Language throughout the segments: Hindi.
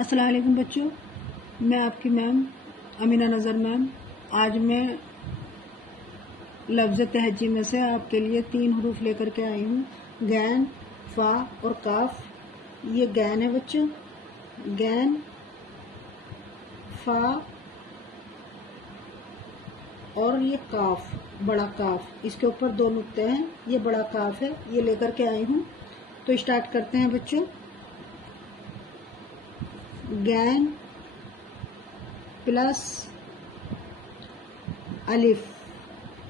अस्सलाम वालेकुम बच्चों, मैं आपकी मैम अमीना नज़र मैम। आज मैं लफ्ज़ तहजी में से आपके लिए 3 हरूफ लेकर के आई हूँ, गैन, फा और काफ। ये गैन है बच्चों, गैन, फा और ये काफ, बड़ा काफ। इसके ऊपर 2 नुक्ते हैं, ये बड़ा काफ है, ये लेकर के आई हूँ। तो स्टार्ट करते हैं बच्चों। गैन प्लस अलिफ,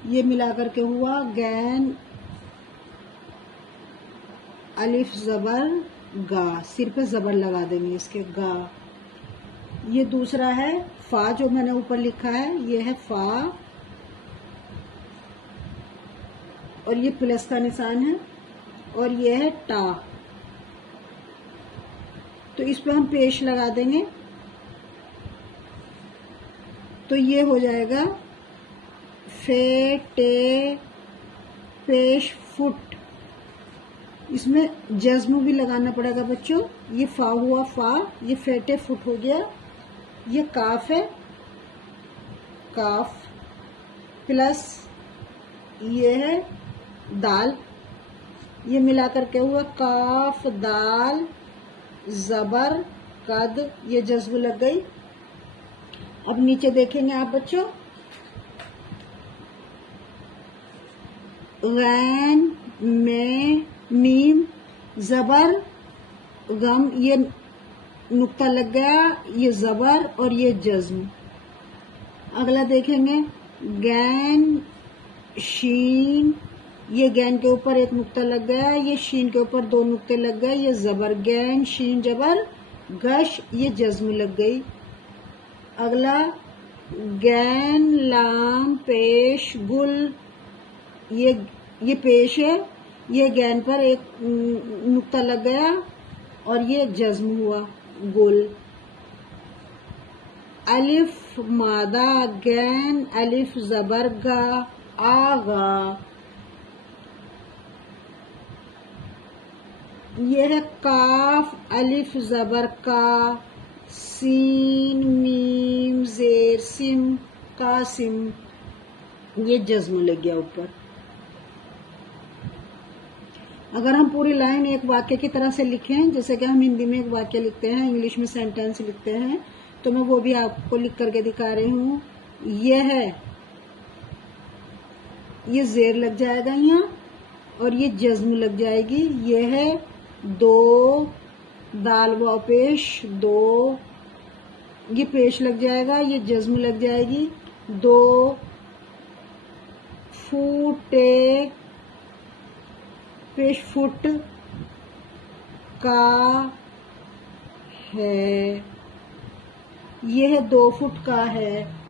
ये मिलाकर के हुआ गैन अलिफ ज़बर गा। सिर पे ज़बर लगा देंगे इसके, गा। ये दूसरा है फा, जो मैंने ऊपर लिखा है, ये है फा और ये प्लस का निशान है, और ये है टा। तो इस पे हम पेश लगा देंगे, तो ये हो जाएगा फे टे पेश फुट। इसमें जज्म भी लगाना पड़ेगा बच्चों। ये फा हुआ फा, ये फेटे फुट हो गया। ये काफ है, काफ प्लस ये है दाल, ये मिला करके हुआ काफ दाल जबर कद, ये जज्ब लग गई। अब नीचे देखेंगे आप बच्चों, गैन में मीम जबर गम, ये नुक्ता लग गया, ये जबर और ये जज्म। अगला देखेंगे गैन शीन, ये गैन के ऊपर एक नुक्ता लग गया, ये शीन के ऊपर 2 नुक्ते लग गए, ये जबर, गैन शीन जबर गश, ये जज्म लग गई। अगला गैन लाम पेश गुल, ये पेश है, ये गैन पर एक नुक्ता लग गया और ये जज्म हुआ, गुल। अलिफ मादा, गैन अलिफ जबर गा, आगा। ये है काफ अलिफ जबर का, सीन मीम जेर सिम, कासिम, ये जज्म लग गया ऊपर। अगर हम पूरी लाइन एक वाक्य की तरह से लिखें, जैसे कि हम हिंदी में एक वाक्य लिखते हैं, इंग्लिश में सेंटेंस लिखते हैं, तो मैं वो भी आपको लिख करके दिखा रही हूँ। ये है, ये जेर लग जाएगा यहाँ और ये जज्म लग जाएगी। ये है 2 दाल व पेश 2, ये पेश लग जाएगा, ये जज्म लग जाएगी। 2 फूटे पेश फुट का है, ये है 2 फुट का है।